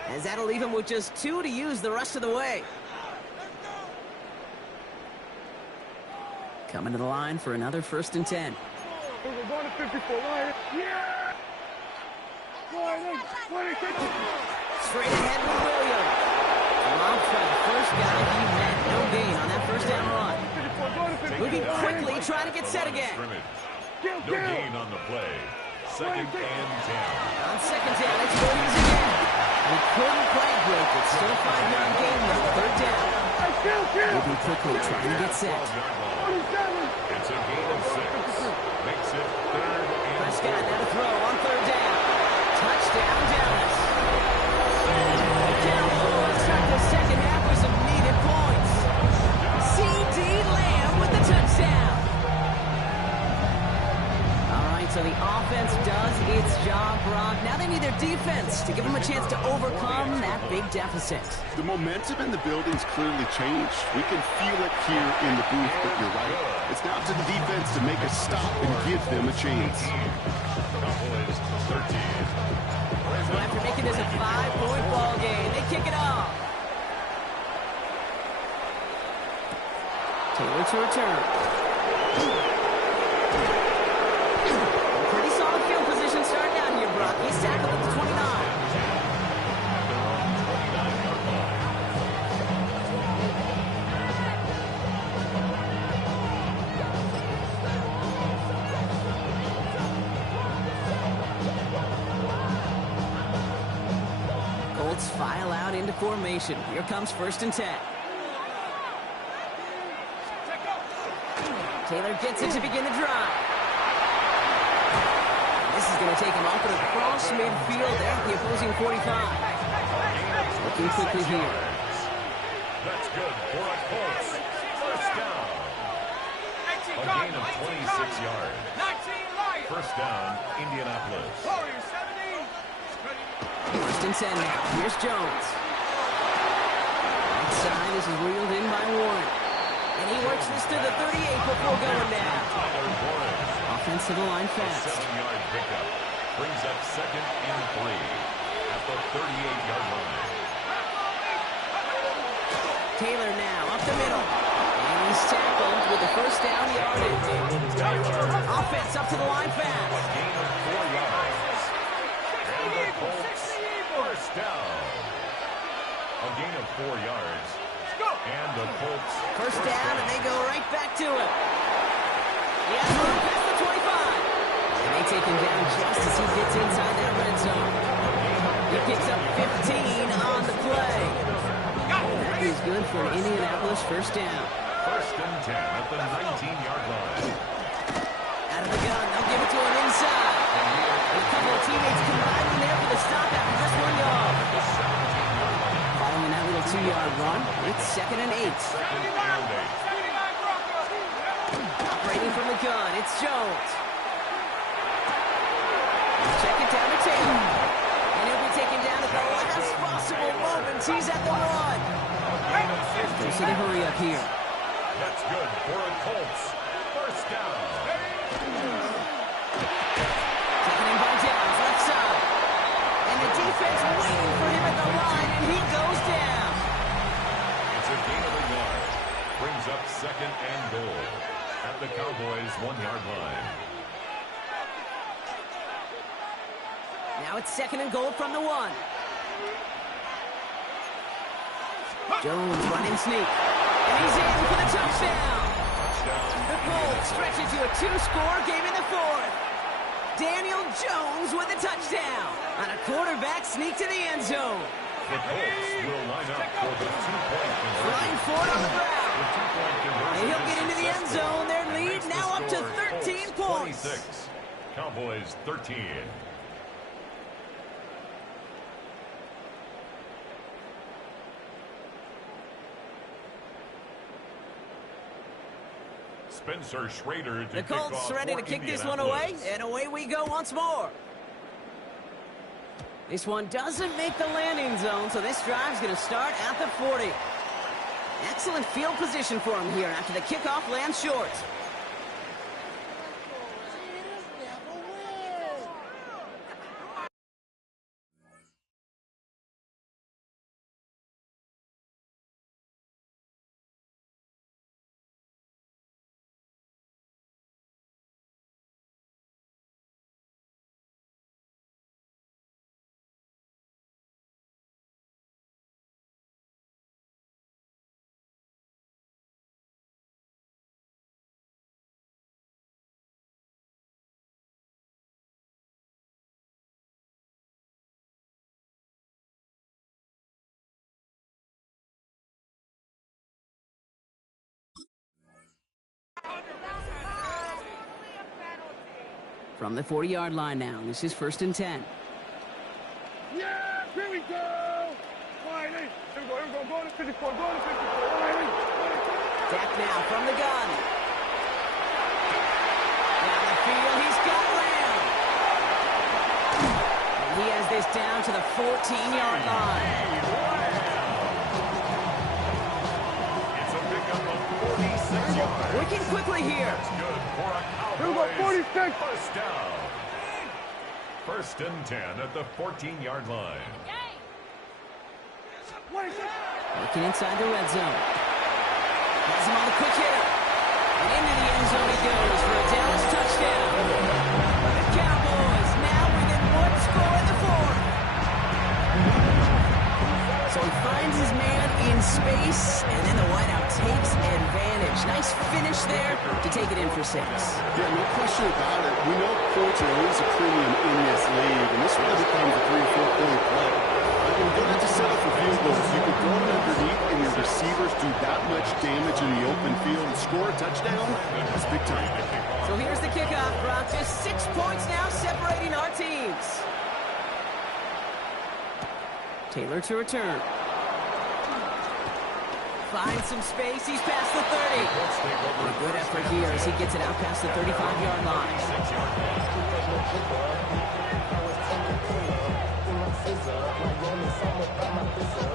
as that'll leave him with just 2 to use the rest of the way. Coming to the line for another 1st and 10. Straight ahead with Williams. Rob for the first guy he met. No gain on that first down run. Moving quickly, trying to get set again. No gain on the play. second and 10. On second down, it's Williams again. We couldn't quite break it. Still 5-yard game though. Third down. Moving quickly, trying to get set. It's a gain of 6. Makes it third and Prescott now to throw on third down. Touchdown, Dallas. The Cowboys start the second half with some needed points. C.D. Lamb with the touchdown. All right, so the offense does its job, Brock. Now they need their defense to give them a chance to overcome that big deficit. The momentum in the building's clearly changed. We can feel it here in the booth, but you're right. It's now to the defense to make a stop and give them a chance. Cowboys 13. So after making this a 5-point ball game, they kick it off. Taylor to return. Pretty solid field position starting out here, Brock. He's tackled at the 29. Colts file out into formation. Here comes 1st and 10. Taylor gets it to begin the drive. This is going to take him off and across midfield there at the opposing 45. Looking quickly here. That's good for a Colts. First down. A gain of 26 yards. First down, Indianapolis. 1st and 10 now. Here's Jones. Right side, this is reeled in by Warren. And he works this to the 38 before going down. Offensive line fast. 7-yard pickup brings up second and 3 at the 38-yard line. Taylor now up the middle. And he's tackled with the first down yardage. Offense up to the line fast. A gain of 4 yards. And the Colts first down. A gain of 4 yards. And the Colts First down, and they go right back to it. He has to run past the 25. And they take him down just as he gets inside that red zone. He picks up 15 on the play. That is good for an Indianapolis first down. First and 10 at the 19-yard line. Out of the gun, they'll give it to him inside. And a couple of teammates combining there for the stop after just 1 yard. Following that little 2-yard run, it's 2nd and 8. Operating from the gun, it's Jones. Check it down to Taylor. And he'll be taken down at the last possible moment. He's at the 1. There's a hurry up here. That's good for a Colts. First down. Taken in by Downs, left side. And the defense waiting for him at the line, and he goes down. It's a gain of a yard. Brings up second and goal at the Cowboys' 1-yard line. Now it's 2nd and goal from the 1. Jones running sneak. And he's in for the touchdown. The Colts stretch it to a 2-score game in the 4th. Daniel Jones with a touchdown on a quarterback sneak to the end zone. The Colts will line up for the 2-point conversion. Flying forward on the ground. The 2-point conversion. And he'll get into the end zone. Their lead Makes the now up to score 13 Colts points. 26. Cowboys 13. Spencer Schrader to The kick Colts off ready for to kick this one away, Indianapolis. and away we go once more. This one doesn't make the landing zone, so this drive's going to start at the 40. Excellent field position for him here after the kickoff lands short. From the 40-yard line now. This is 1st and 10. Yeah, here we go. Line 8. Here we go. Go to 54. Go to 54. Line 8. Dak now from the gun. Down the field, he's got Lamb. And he has this down to the 14-yard line. It's a pickup of 46 yards. Working quickly here. That's good for a Here we go. Cowboys 46. first down. 1st and 10 at the 14-yard line. Looking inside the red zone. Has him on the quick hitter. And into the end zone he goes for a Dallas touchdown. The Cowboys now within 1 score in the 4th. So he finds his man in space, and then the wideout takes advantage. Nice finish there to take it in for 6. Yeah, no question about it. We know points are always a premium in this league, and this really becomes a 3 or 4 point play. Like when you don't have to settle for field goals, you can throw it underneath, and your receivers do that much damage in the open field and score a touchdown. That's big time. So here's the kickoff, Brock. Just 6 points now separating our teams. Taylor to return. Finds some space. He's past the 30. A good effort here as he gets it out past the 35-yard line.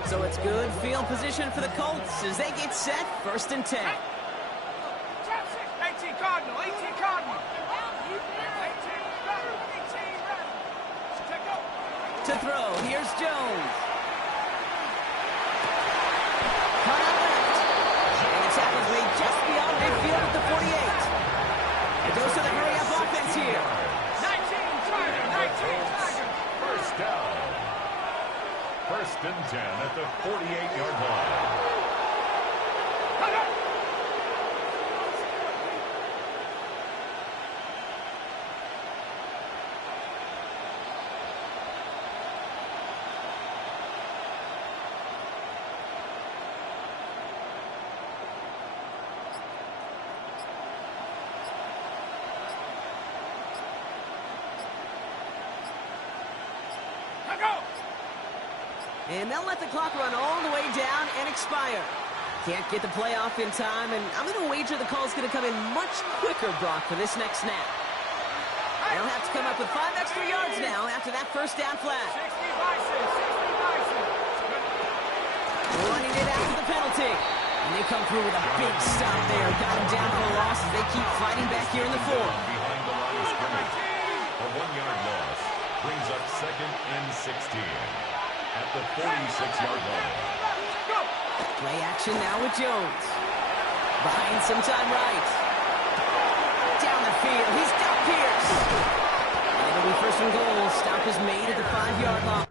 So it's good field position for the Colts as they get set. 1st and 10. 18 Cardinal. 18 Cardinal. 18 To throw, here's Jones. Cut out left. And the tackle's made just beyond midfield at the 48. It goes to the hurry-up offense here. 19 Tiger. 19 Tiger. First down. 1st and 10 at the 48-yard line. And they'll let the clock run all the way down and expire. Can't get the play off in time, and I'm going to wager the call's going to come in much quicker, Brock, for this next snap. They'll have to come up with 5 extra yards now after that first down flag. 60 Bison. 60 Bison. Running it after the penalty. And they come through with a big stop there. Got him down for a loss as they keep fighting back here in the 4th. Behind the line of scrimmage. A 1-yard loss brings up 2nd and 16 at the 46-yard line. Play action now with Jones. Buying some time right. Down the field. He's got Pierce. And it'll be 1st and goal. Stop is made at the 5-yard line.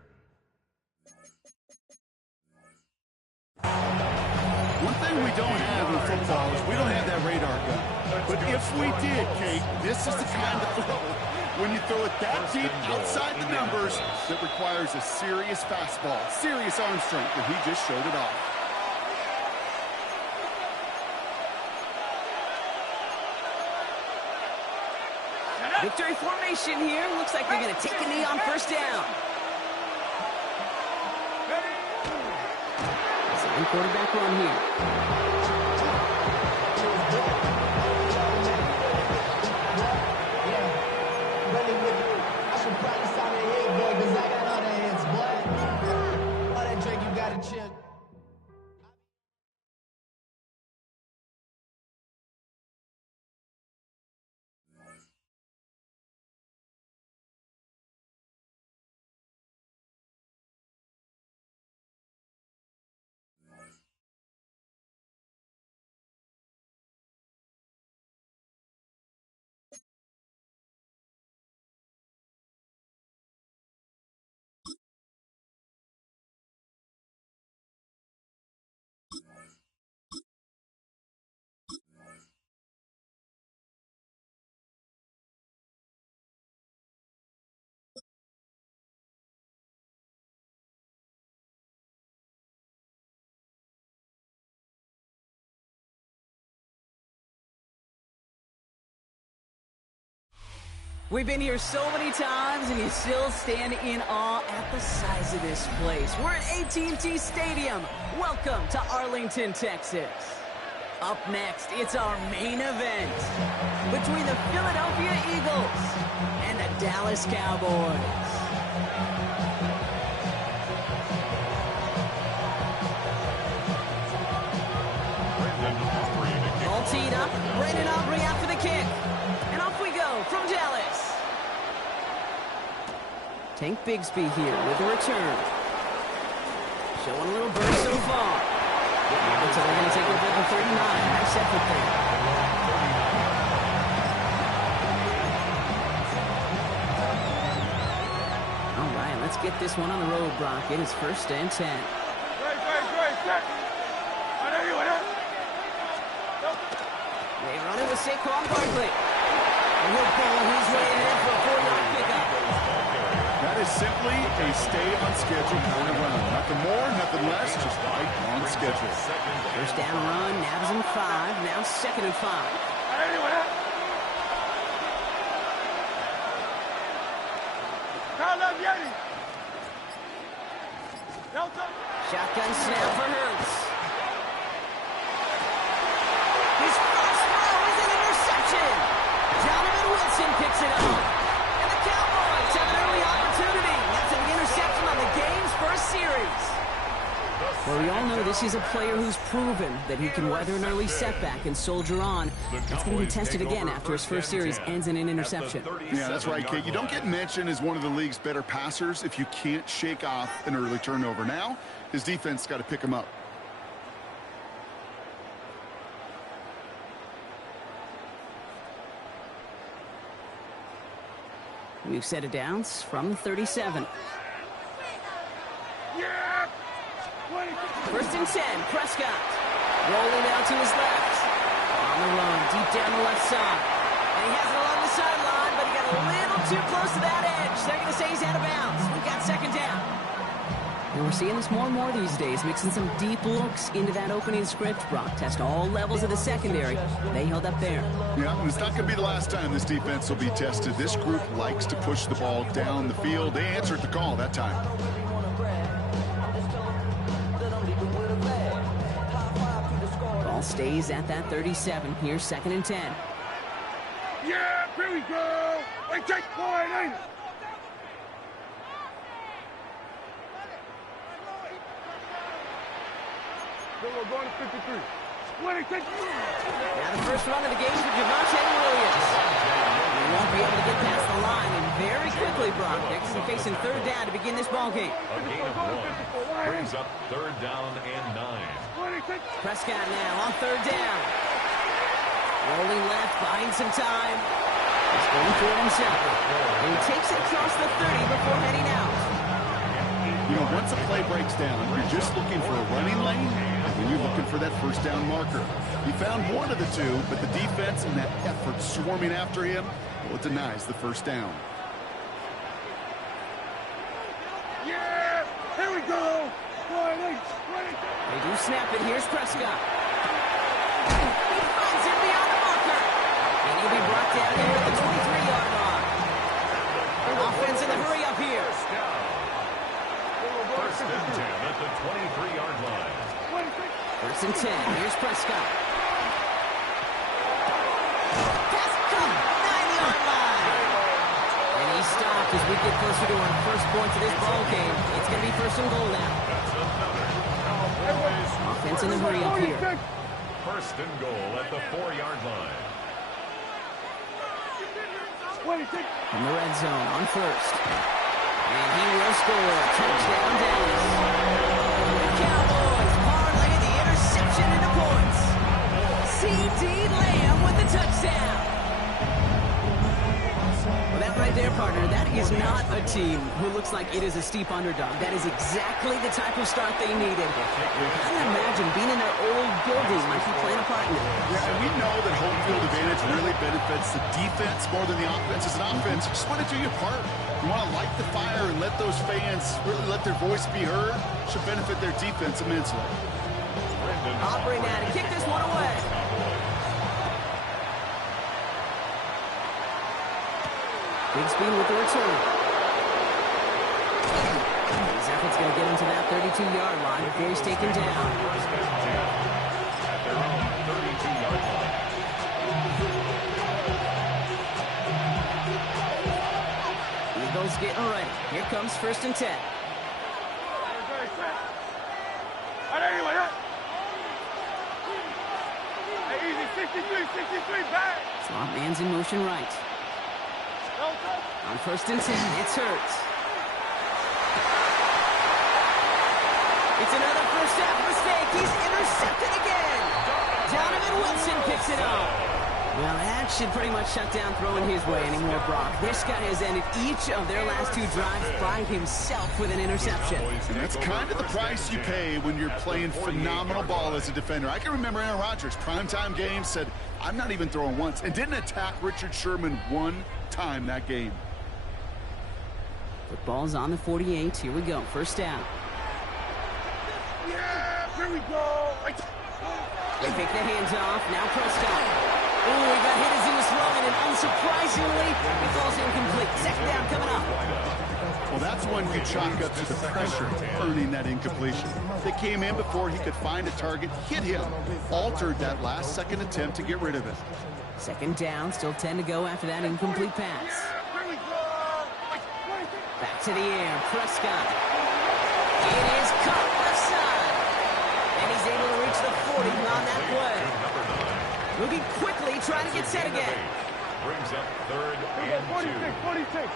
One thing we don't have in football is we don't have that radar gun. But if we did, Kate, this is the kind of throw. When you throw it that deep outside the numbers, that requires a serious fastball, serious arm strength, and he just showed it off. Victory formation here. Looks like they're going to take a knee on 1st down. Second quarterback run here. We've been here so many times, and you still stand in awe at the size of this place. We're at AT&T Stadium. Welcome to Arlington, Texas. Up next, it's our main event between the Philadelphia Eagles and the Dallas Cowboys. All teed up, Brandon Aubrey after the kick. And off we go from Dallas. Tank Bigsby here with a return. Showing a little burst so far. Looks like they're going to take over at the 39. Nice effort there. All right, let's get this one on the road, Brock. It is 1st and 10. They run it with Saquon Barkley. And he'll pull his way in for a 4-yard pickup. That is simply a stay-on-schedule kind of run. Nothing more, nothing less, just right on schedule. First down run, nabs him 5, now 2nd and 5. Shotgun snap for Hurts. His first throw is an interception. Donovan Wilson picks it up. And the Cowboys have an early opportunity. That's an interception on the game's first series. Well, we all know this is a player who's proven that he can weather an early setback and soldier on. That's going to be tested again after his first series ends in an interception. Yeah, that's right, Kate. You don't get mentioned as one of the league's better passers if you can't shake off an early turnover. Now, his defense got to pick him up. We've set it down from the 37. 1st and 10, Prescott. Rolling out to his left. On the run, deep down the left side. And he has it along the sideline, but he got a little too close to that edge. They're going to say he's out of bounds. We've got 2nd down. And we're seeing this more and more these days, mixing some deep looks into that opening script. Brock test all levels of the secondary. They held up there. Yeah, and it's not going to be the last time this defense will be tested. This group likes to push the ball down the field. They answered the call that time. Ball stays at that 37. Here's 2nd and 10. Yeah, here we go. Wait, take point, ain't it? We're going to 53. Now the first run of the game for Javonte Williams. He won't be able to get past the line, and very quickly, Brock Dixon facing 3rd down to begin this ball game. A gain of 1 brings up 3rd down and 9. Prescott now on 3rd down. Rolling left, buying some time. He's going for it himself. And he takes it across the 30 before heading out. You know, once a play breaks down, you're just looking for a running lane, and then you're looking for that 1st down marker. He found one of the two, but the defense and that effort swarming after him, well, it denies the 1st down. Yeah, here we go. They do snap it. Here's Prescott. He finds him beyond the marker. And he'll be brought down here at the 23-yard line. Offense in the hurry up here. 1st and 10 at the 23-yard line. 1st and 10. Here's Prescott. Pass come 9-yard line. And he stopped as we get closer to our first points of this ball game. It's going to be 1st and goal now. Offense in the hurry up here. 1st and goal at the 4-yard line. From the red zone on 1st. And he will score. Touchdown, Dallas. The Cowboys parlay the interception into points. C.D. Lamb with the touchdown. Well, that right there, partner, that is not a team who looks like it is a steep underdog. That is exactly the type of start they needed. I can imagine being in their old building might be playing a part in it. Yeah, and we know that home field advantage really benefits the defense more than the offense. As an offense, just want to do your part. You want to light the fire and let those fans really let their voice be heard. Should benefit their defense immensely. Aubrey now to kick this one away. Big speed with the return. His effort's going to get him to that 32-yard line before he's taken down. First and 10 at their own 32-yard line. Eagles getting ready. Here comes 1st and 10. Easy, 63, back. Slot man's in motion right. On 1st and 10, it's Hurts. It's another first half mistake. He's intercepted again. Donovan Wilson picks it up. Well, that should pretty much shut down throwing his way anymore, Brock. This guy has ended each of their last 2 drives by himself with an interception. And that's kind of the price you pay when you're playing phenomenal ball as a defender. I can remember Aaron Rodgers, primetime game, said, I'm not even throwing once, and didn't attack Richard Sherman one time that game. Football's on the 48. Here we go. First down. Yeah, here we go. They take the hands off. Now Prescott. Oh, he got hit as he was throwing, and unsurprisingly, it falls incomplete. Second down coming up. Well, that's one you chalk up to the pressure earning that incompletion. They came in before he could find a target, hit him, altered that last-second attempt to get rid of it. Second down, still 10 to go after that incomplete pass. Back to the air, Prescott. It is caught left side. And he's able to reach the 40 on that play. Moving quickly, trying to get set again. Brings up 3rd and 2. 46.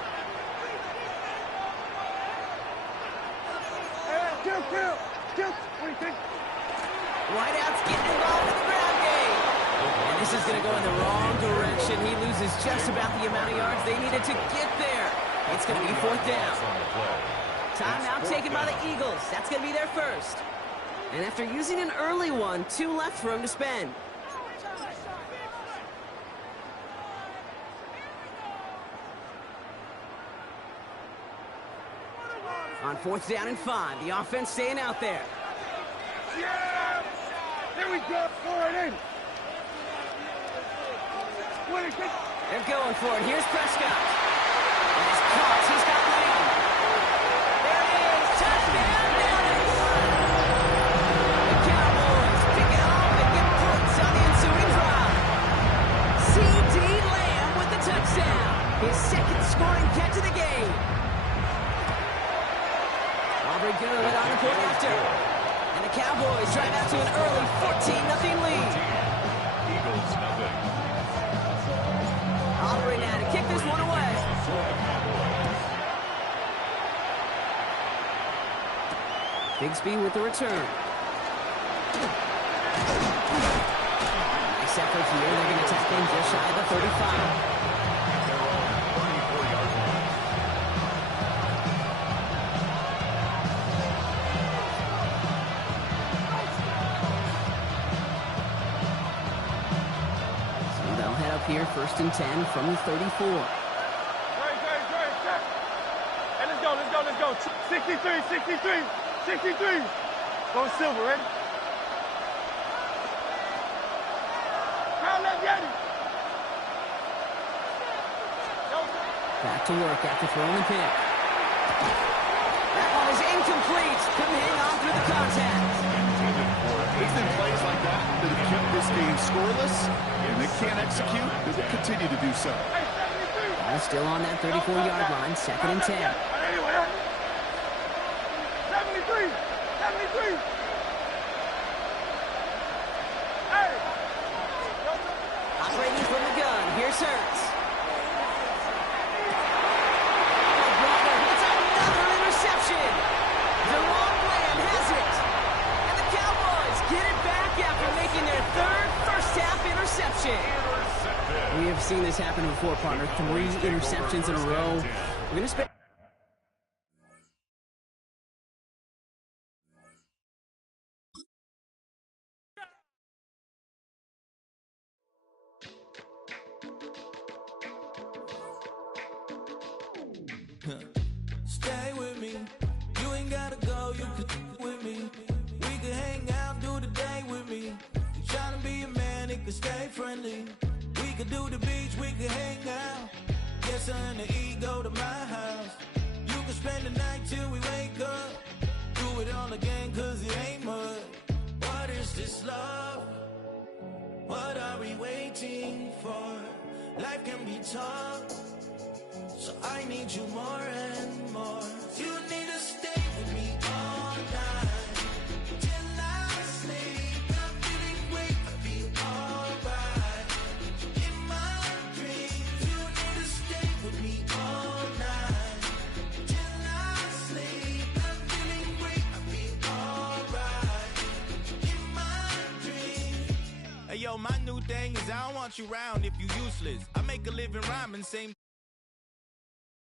Kill. 46. Wideout's getting involved in the ground game. And this is going to go in the wrong direction. He loses just about the amount of yards they needed to get there. It's going to be 4th down. Timeout taken by the Eagles. That's going to be their first. And after using an early one, 2 left for him to spend. On 4th down and 5, the offense staying out there. Yeah! There we go. All right, in. They're going for it. Here's Prescott. And he's caught. He's got Lamb. There it is. Touchdown, Dallas. The Cowboys pick it up and get points on the ensuing drive. C.D. Lamb with the touchdown. His 2nd scoring catch of the game. Aubrey good on the point after. And the Cowboys drive out to an early 14-0 lead. Eagles nothing. Aubrey now to kick this one away. Big speed with the return. Nice effort here. They're going to tack in just shy of the 35. Here, 1st and 10 from the 34. Great. And let's go. 63. Go Silver, ready? Crown left, Yeti. Back to work after throwing the pick. That one is incomplete. Couldn't hang on through the contact. It's been plays like that that have kept this game scoreless, and they can't execute. They will continue to do so. Ball still on that 34-yard line, 2nd and 10. 73. Hey! Operating from the gun, here's Hurts. It's another interception. DeRon Bland has it. And the Cowboys get it back after making their 3rd first-half interception. We have seen this happen before, partner. 3 interceptions in a row. We're going to spend... Stay with me. You ain't gotta go, you can with me. We can hang out, do the day with me. You tryna be a man, it can stay friendly. We could do the beach, we can hang out. Yes, something to eat, go to my house. You can spend the night till we wake up. Do it all again, cause it ain't much. What is this love? What are we waiting for? Life can be tough, so I need you more and more. You need to stay with me all night till I sleep. I'm feeling great, I feel alright. In my dreams, you need to stay with me all night till I sleep. I'm feeling great, I feel alright. In my dreams. Hey yo, my new thing is I don't want you round if you useless. I make a living rhyming, same